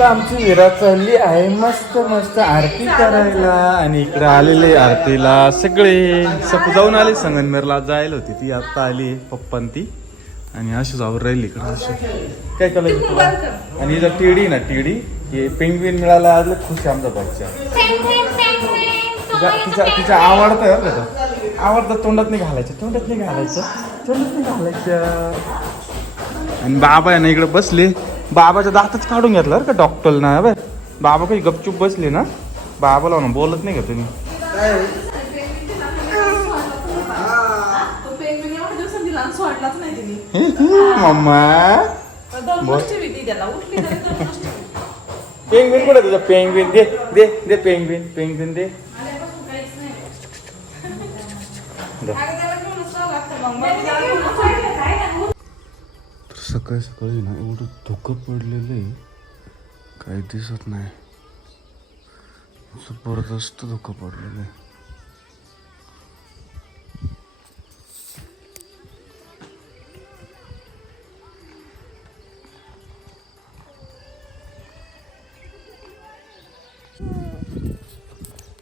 आता आमची विरा चालली आहे. मस्त मस्त आरती करायला. आणि इकडे आलेले आरतीला सगळे. सप जाऊन आले संगनमेरला जायला होती. ती आता आली पप्पा ती आणि अशी जाऊन राहिली इकडे. अशी काय करायचं तुला? आणि इथं टीडी ना टीडी. हे पेंगविन मिळाला आज खुश आमचा बच्चा तिचा तिचा तिचा आवडतं बरं. आवडतं तोंडात नाही घालायचं. तोंडात नाही घालायचं. तोंडात नाही घालायचं. आणि बाबा आहे ना इकडे बसले. बाबाच्या दातच काढून घेतला का का डॉक्टरना बरं. बाबा काही गपचूप बसले ना? बाबाला ना बोलत नाही का तुम्ही? मम्मा? पेंगविन कुठे तुझं? पेंगविन. दे दे दे पेंगविन. पेंगविन दे. सकाळी सकाळी ना एवढं धुकं पडलेलं आहे काही दिसत नाही. जबरदस्त धुकं पडलेलं आहे.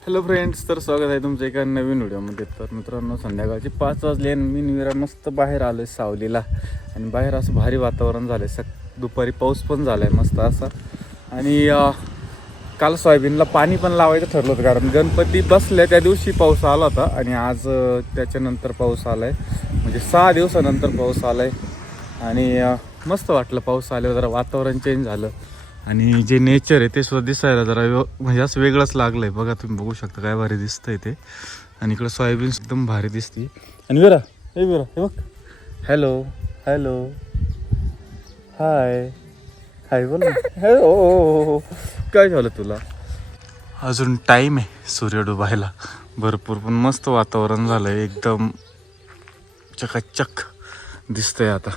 हॅलो फ्रेंड्स तर स्वागत आहे तुमचं एका नवीन व्हिडिओमध्ये. तर मित्रांनो संध्याकाळचे पाच वाजले आणि मी निविरा मस्त बाहेर आलो आहे सावलीला. आणि बाहेर असं भारी वातावरण झालं आहे सक दुपारी पाऊस पण झाला आहे मस्त असा. आणि काल सोयाबीनला पाणी पण लावायचं ठरलं होतं कारण गणपती बसल्या त्या दिवशी पाऊस आला होता. आणि आज त्याच्यानंतर पाऊस आला आहे म्हणजे सहा दिवसानंतर पाऊस आला आहे आणि मस्त वाटलं पाऊस आल्यावर जरा वातावरण चेंज झालं. आणि जे नेचर आहे ते सुद्धा दिसायला जरा व्यव- म्हणजे असं वेगळंच लागलं आहे बघा तुम्ही बघू शकता काय भारी दिसतंय ते. आणि इकडं सोयाबीन एकदम भारी दिसते. आणि विरा हे विरा हे बघ. हॅलो हॅलो हाय हाय बोल ना. हे, काय झालं तुला? अजून टाईम आहे सूर्य डुबायला. भरपूर पण मस्त वातावरण झालं आहे एकदम चकाचक दिसतंय आता.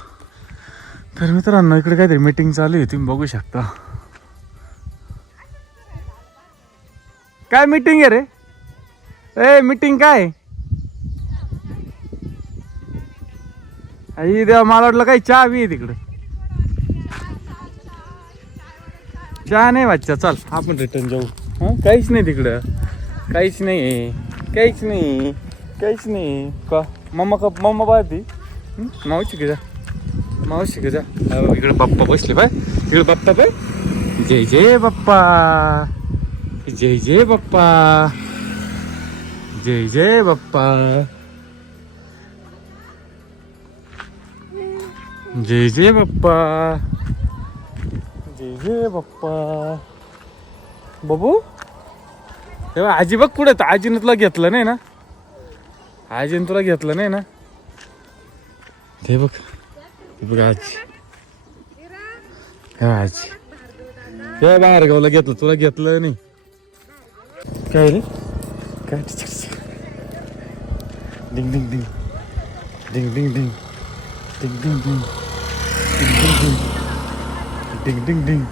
तर मित्रांनो इकडे काहीतरी मीटिंग चालू आहे. तुम्ही बघू शकता. काय मीटिंग आहे रे? ए मीटिंग काय? आई देवा मला वाटलं काही चहा बी आहे तिकडं. चहा नाही वाटचा चल. आपण रिटर्न जाऊ. हां? काहीच नाही तिकडं. काहीच नाही. काहीच नाही. काहीच नाही. का? मम्मा का मम्मा पाहती? मावशी का जा? मावशी का जा? इकडे बाप्पा बसले पाय. इकडे बाप्पा पाय. जय जय बाप्पा. जय जय बाप्पा. जय जय बाप्पा. जय जय बाप्पा. जय जय बाप्पा. बाबू? तेव्हा आजी बघ कुठे आजीनं तुला घेतलं नाही ना? आजीनं तुला घेतलं नाही ना? ते बघ ते बघ आजी. आजी. बाहेर गावला घेतलं तुला घेतलं नाही. काय रे? काय डिंग डिंग डिंग. डिंग डिंग डिंग. डिंग डिंग डिंग. डिंग डिंग डिंग.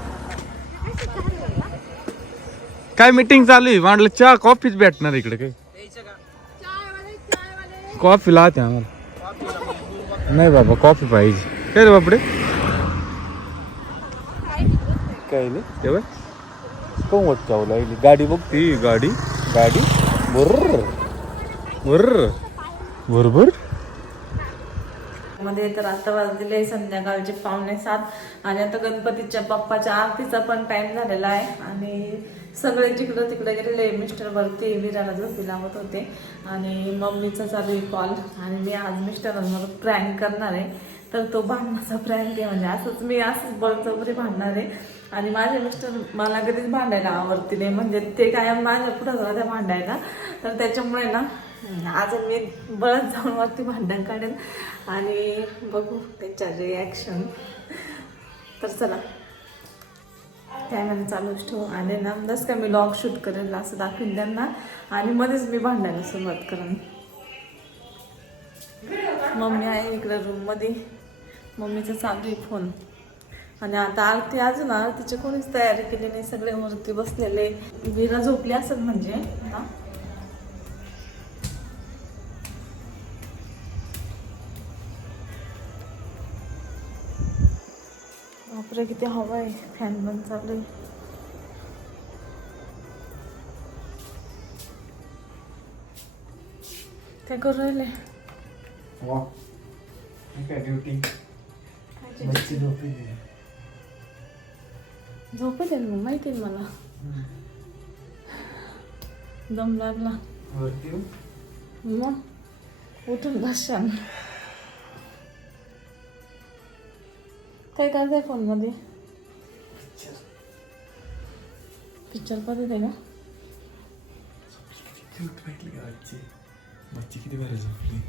काय मीटिंग चालू आहे? म्हटलं चहा कॉफीच भेटणार इकडे काय? कॉफी लावते आम्हाला. नाही बाबा कॉफी पाहिजे. काय रे बापडे काय रे? तेव्हा कोण वाटतं लागली गाडी बघती. गाडी? गाडी? बर्र बर्र बरोबर मध्ये तर आता वाजलेले संध्याकाळचे पावणे सात. आणि आता गणपतीच्या बाप्पाच्या आरतीचा पण टाइम झालेला आहे. आणि सगळे जिकडं तिकडे गेलेले मिस्टर वरती विराला झोपी लावत होते. आणि मम्मीचा चालू आहे कॉल आणि मी आज मिस्टरांवर प्रँक करणार आहे. तर तो भांडणाचा प्रँक आहे. म्हणजे असंच मी असंच बळजबरी भांडणार आहे. आणि माझे मिस्टर मला कधीच भांडायला आवडते नाही. म्हणजे ते काय माझ्या पुढं त्या भांडायला. तर त्याच्यामुळे ना आज मी बळच जाऊन वरती भांडण काढेन. आणि बघू त्यांच्या रिॲक्शन तर चला. कॅमेरा चालूच ठेवू आणि नंदच का मी लॉग शूट करेल असं दाखवून त्यांना. आणि मध्येच मी भांडायला सुरुवात करेन. मम्मी आहे इकडे रूममध्ये मम्मीचं चालू आहे फोन आणि आता आरती आज ना तिची कोणीच तयारी केली नाही सगळे मूर्ती बसलेले. विरा झोपली असत म्हणजे. बापरे किती हवं आहे. फॅन बंद चालू आहे. काय करू राहिले. ड्युटी झोपली. झोपत आहे मग माहिती आहे मला. दम लागला? मग उठून बसशान. काय करताय फोनमध्ये पिक्चर पाहत आहे का मच्छी किती बरं झोपली?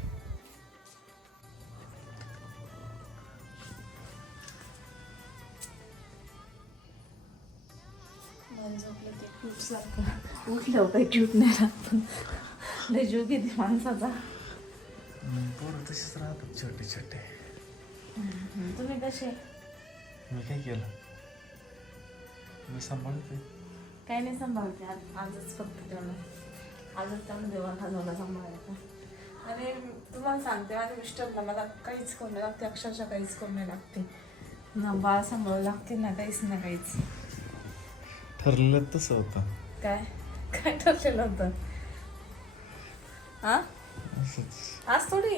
झोपलं ते क्यूट सारखं. उठल्यावर काही क्यूट नाही राहत लय जीव किती माणसाचा. पोरं तसेच राहतात छोटे छोटे. तुम्ही कसे? मी काय केलं? मी सांभाळते. काय नाही सांभाळते आज आजच फक्त त्याला आजच त्याला देवाला झाला सांभाळायचा. आणि तुम्हाला सांगते माझ्या मिस्टरला मला काहीच करू लागते अक्षरशः काहीच करू नाही लागते. ना बाळ सांभाळू लागते ना काहीच ना काहीच. ठरलेलं तसं होतं. काय? काय ठरलेलं होतं? हा असंच. आज थोडी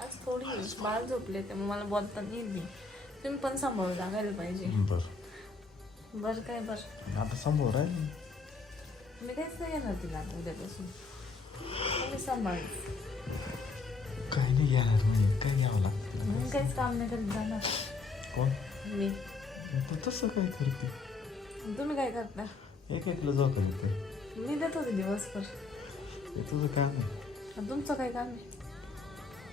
आज थोडी बाळ झोपले ते मला बोलता नाही येत नाही. तुम्ही पण सांभाळू लागायला पाहिजे. बरं. बरं काय बरं. आता समोर आहे मी काहीच नाही घेणार तिला आता उद्यापासून. तुम्ही सांभाळायचं काही नाही घेणार नाही काय घ्यावं लागतं मी काहीच काम नाही करत जाणार. कोण? मी. तसं काय करते. तुम्ही काय करता? एक एकलं झोका येते मी देत होते दिवसभर. हे तुझं काम आहे. आणि तुमचं काय काम आहे?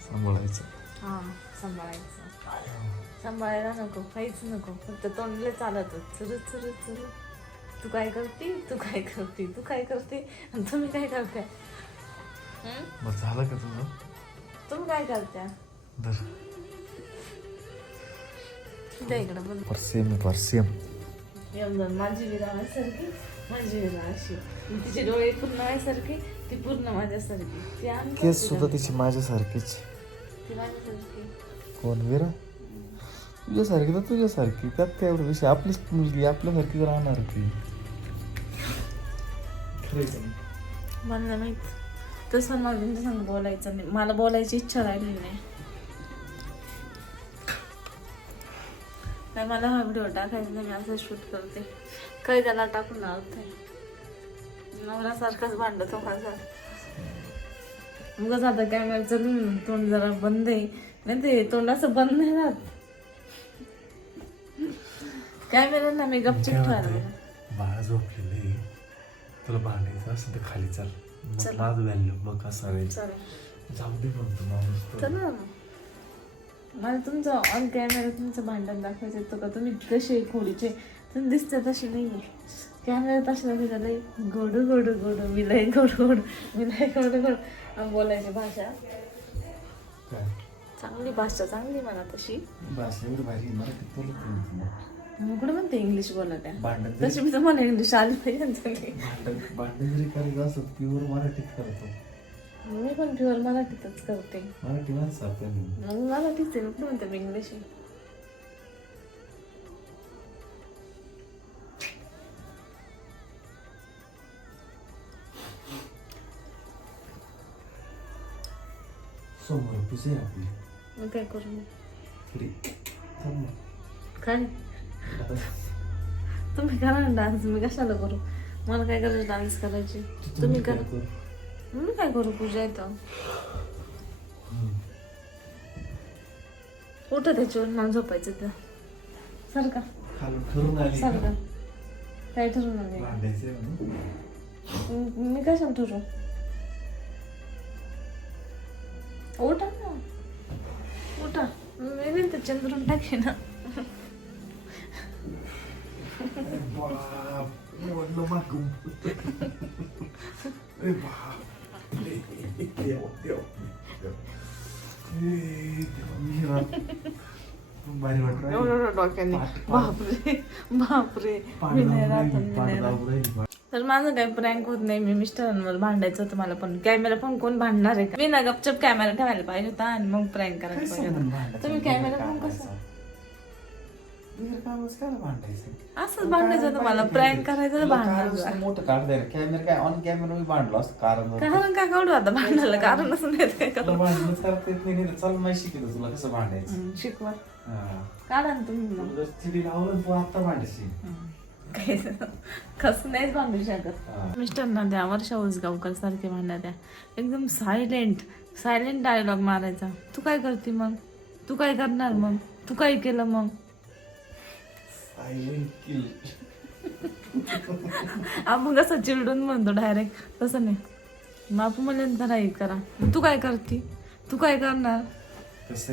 सांभाळायचं. हां सांभाळायचं. सांभाळायला नको काहीच नको. फक्त तोंडले चालत चुरू चुरू चुरू. तू काय करते? तू काय करते? तू काय करते? आणि तुम्ही काय करते? हं? बरं झालं का तुझं? तुम्ही काय करत्या धर. द्या इकडं बघ. परसेम आहे परसेम. एकदम माझी विरा माझ्यासारखी माझी विरा अशी तिचे डोळे पूर्ण माझ्यासारखे ती पूर्ण माझ्यासारखी. ती आणखी केस सुद्धा तिची माझ्यासारखीच. ती माझ्यासारखी. कोण विरा? तुझ्यासारखी तर तुझ्यासारखी. त्यात काय एवढं विषय? आपलीच मुलगी आपल्यासारखीच राहणार ती? मला नाही माहीत. तसं मला तुमच्या संग बोलायचं नाही. मला बोलायची इच्छा राहिली नाही. नाही मला हा व्हिडिओ टाकायचा नाही मी असं शूट करते. काही त्याला टाकून अर्थ आहे नवऱ्यासारखाच भांडतो माझा. उगाच आता कॅमेरा चालून तोंड जरा बंद आहे. नाही ते तोंड असं बंद नाही राहत कॅमेरा ना मी गपचिप ठेवायला बाळा झोपलेलं आहे. तुला भांडायचं असं तर खाली चाल. मग लाज व्हॅल्यू बघ कसा जाऊ दे म्हणतो माणूस तो. चला. मग. मला तुमचं ऑन कॅमेरा तुमचं भांडण दाखवायचं होतं का? तुम्ही कसे आहे खोडीचे तुम्ही दिसते तसे नाही कॅमेरा तसे दाखवायचं लई गोड गोड गोड विलय गोड गोड विलय गोड गोड. बोलायची भाषा. चांगली भाषा चांगली मला तशी. भाषा एवढी भारी आहे, मराठीत बोलत नाही मी. मग कुठे म्हणते इंग्लिश बोला त्या भांडण तशी मी तुम्हाला इंग्लिश आली पाहिजे भांडण जरी करायचं असत प्युअर मराठीत करतो. मी पण प्युअर मराठीतच करते मराठी माणसारखं मी मग मराठीच आहे कुठे म्हणते मी इंग्लिश समोर आहे आपली. मग काय करू मी फ्री. थांब ना. काय? तुम्ही करा ना डान्स मी कशाला करू? मला काय करायचं डान्स करायची? तुम्ही काय करा. करू? मी काय करू पूजा येतं उठा त्याच्यावर मला झोपायचं तर खालून ठरून आली का? काय ठरवून आले? म्हणून. मी कशाला ठरवू? उठा ना. उठा. मी बी तर चंद्रून टाके ना बाप, मागून. बाप. वाटलं. बापरे बापरे. मी नाही राहत मी नाही राहत. तर माझं काही प्रँक होत नाही. मी मिस्टरांवर भांडायचं होतं मला पण. कॅमेरा पण कोण भांडणार आहे का? मी ना गपचप कॅमेरा ठेवायला पाहिजे होता आणि मग प्रँक करायला पाहिजे होता? तुम्ही कॅमेरा पण कसं? असंच भांडायचं होतं मला. प्रँक करायचं भांडायचं मोठं कॅमेरा काय ऑन कॅमेरा मी भांडलो असतो कारण कारण काय काढू आता भांडायला? नाही भांडणच करता येत नाही नाही चल माहिती शिकलो तुला कसं भांडायचं. शिकवा. काढा ना तुम्ही मग. तुला चिडी लावलं तू आता भांडायची. काही कसं नाहीच भांडू शकत. मिस्टरना द्या वर्षा उसगावकर सारखे भांडा द्या. एकदम सायलेंट सायलेंट डायलॉग मारायचा. तू काय करते मग? तू काय करणार मग? तू काय केलं मग? Silent kill. आपण कसं चिल्ड्रन म्हणतो डायरेक्ट तसं नाही. मग आपण म्हणलं तर करा. तू काय करते? तू काय करणार?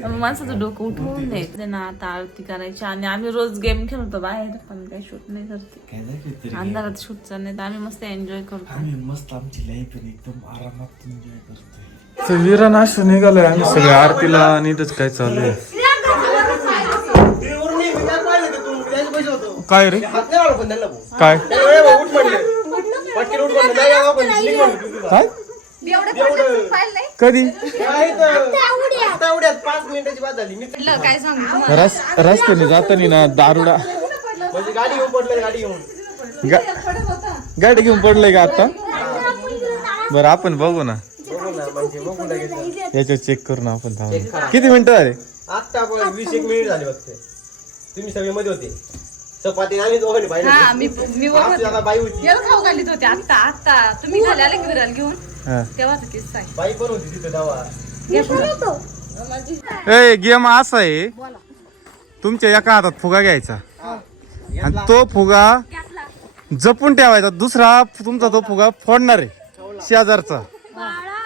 माणसाचं डोकं उठवून द्यायचं ना आता आरती करायची आणि आम्ही रोज गेम खेळतो बाहेर पण काही शूट नाही करते. अंधारात शूटचा नाही. तर आम्ही मस्त एन्जॉय करतो. आम्ही मस्त आमची लाईफ एकदम आरामात एन्जॉय करतोय. वीरा नाशू निघालोय आम्ही सगळे आरतीला नीटच काय चालू आहे? काय रे? काय? काय? कधी? पाच मिनिटाची बात झाली रस रस्त्याने जाताना ना दारुडा. गाडी घेऊन पडलंय का आता? बरं आपण बघू ना. याच्यावर चेक करू ना आपण थांबू. किती मिनिटं अरे आता वीस एक मिनिट झाले फक्त तुम्ही सगळे मध्ये होते. चपाती आम्ही दोघांनी पाहिजे हा मी मी बाई होती. याला खाऊ घालीत होते आत्ता आत्ता. तुम्ही झाले आले की घेऊन? हा. तेव्हाच किस्सा आहे. बाई पण होती तिथे दवा ए गेम असा आहे. तुमच्या एका हातात फुगा घ्यायचा. आणि तो फुगा जपून ठेवायचा. दुसरा तुमचा तो फुगा फोडणार आहे. शेजारचा.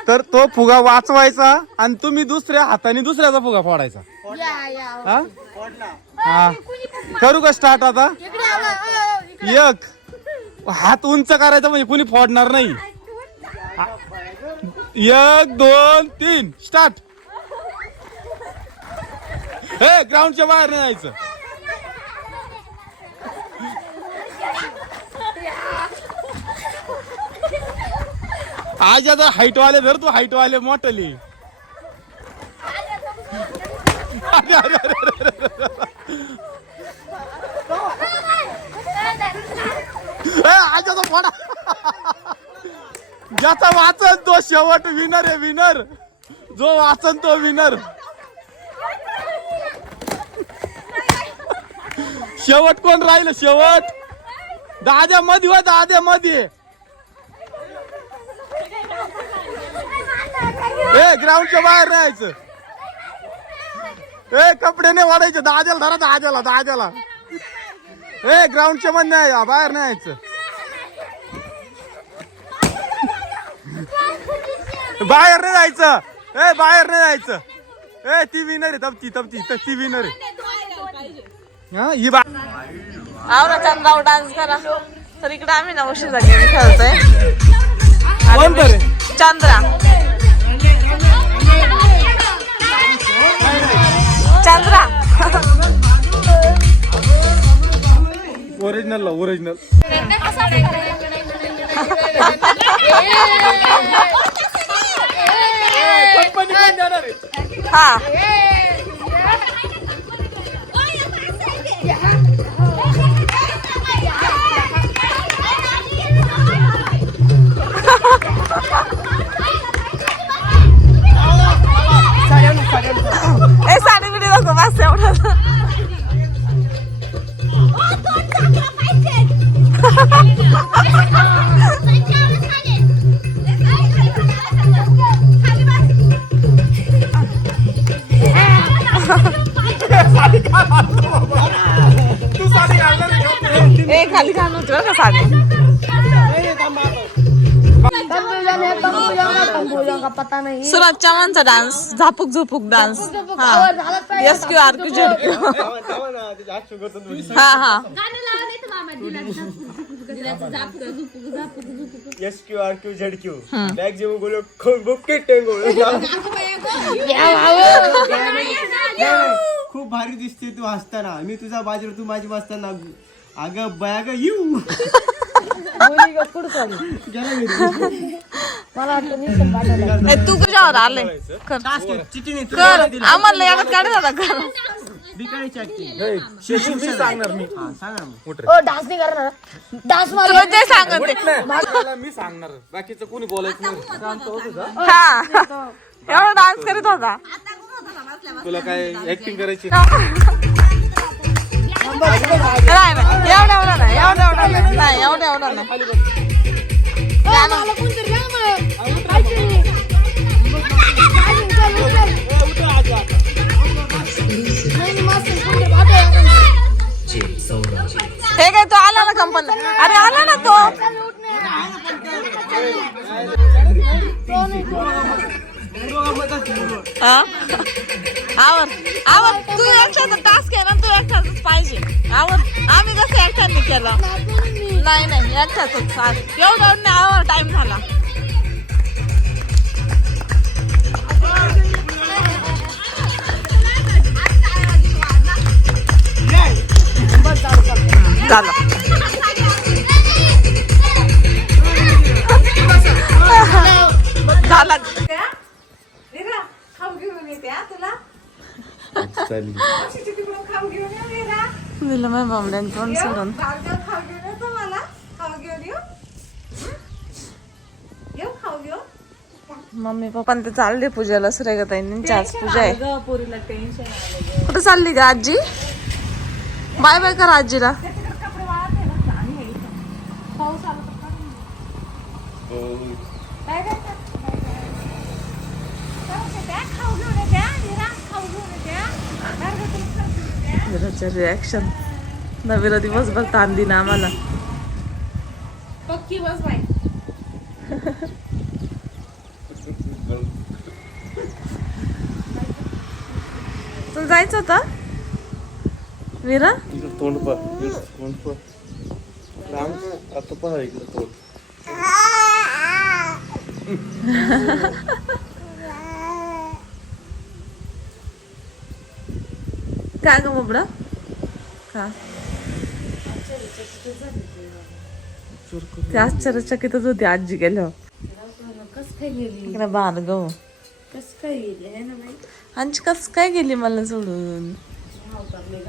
तर तो फुगा वाचवायचा आणि तुम्ही दुसऱ्या हाताने दुसऱ्याचा फुगा फोडायचा. हा? हा. करू का स्टार्ट आता? एक. हात उंच करायचा म्हणजे कुणी फोडणार नाही. एक दोन तीन. स्टार्ट हे ग्राउंडच्या बाहेर नाही जायचं आज आता हाईट वाले धर तू हाईट वाले मोठली अरे, अरे, अरे, फोडा ज्याचा वाचन तो शेवट विनर आहे विनर जो वाचन तो विनर शेवट कोण राहिलं शेवट दाद्या मध्ये वा दाद्या मध्ये ए ग्राउंडच्या बाहेर राहायचं ए कपडे नाही वाढायचे. दाद्याला धरा दाद्याला दाद्याला ए ग्राउंडच्या मध्ये नाही या, बाहेर नाही यायचं. बाहेर नाही जायचं. ए बाहेर नाही जायचं. ए ती विनर आहे तपची तपची त- ती विनर आहे. हा ही बा आवरा डान्स करा. तर इकडे आम्ही ना गेम खेळतोय तरी चंद्रा. चंद्रा. ओरिजिनल ओरिजिनल हा. बिडी नको बस एवढं का सुरज चव्हाणचा डान्स झापूक झुपूक डान्स हा S Q R Q Z Q हा हा. S Q R Q Z Q maximum गोलो बुके टेंगो खूप भारी दिसते तू हसताना. मी तुझ्या बाजूला तू माझी वाचताना अगं बाय अगं यू तू तुझ्यावर आले कर. कर. आम्हाला याच्यात काढत होता कर. मी सांगणार मी. तुला जे सांगत ते. मला मी सांगणार. बाकीचं कोणी बोलायचं नाही. हा. एवढा डान्स करीत होता. तुला काय ऍक्टिंग करायची? नाही नाही एवढा एवढा नाही एवढा एवढा नाही नाही एवढा एवढा नाही हे काय तो आला ना कंपनी अरे आला ना तो हा? आवर आवर तू एकट्याचा टास्क आहे ना तू एकट्याच पाहिजे आवर आम्ही कसं एकट्याने केलं नाही नाही एकट्याच एवढं नाही आवर टाइम झाला झालं माझ्या बाबड्याने तोंड सोडून. मम्मी पप्पा ते चालले पूजेला सुरेखाताईंची आज पूजा आहे. कुठं चालली का आजी? बाय बाय करा आजीला. रिॲक्शन नवीला दिवसभर ताण दिना आम्हाला. पक्की बस बाई. तुला जायचं होतं? वीरा? तोंड पा तोंड पा राम आता पहा इकडे तोंड. काय ग बाबडा? का? ते आश्चर्यचकितच होती आजी गेल्यावर इकडे बाल गो. कस काय गेले? आजी कस काय गेली मला सोडून?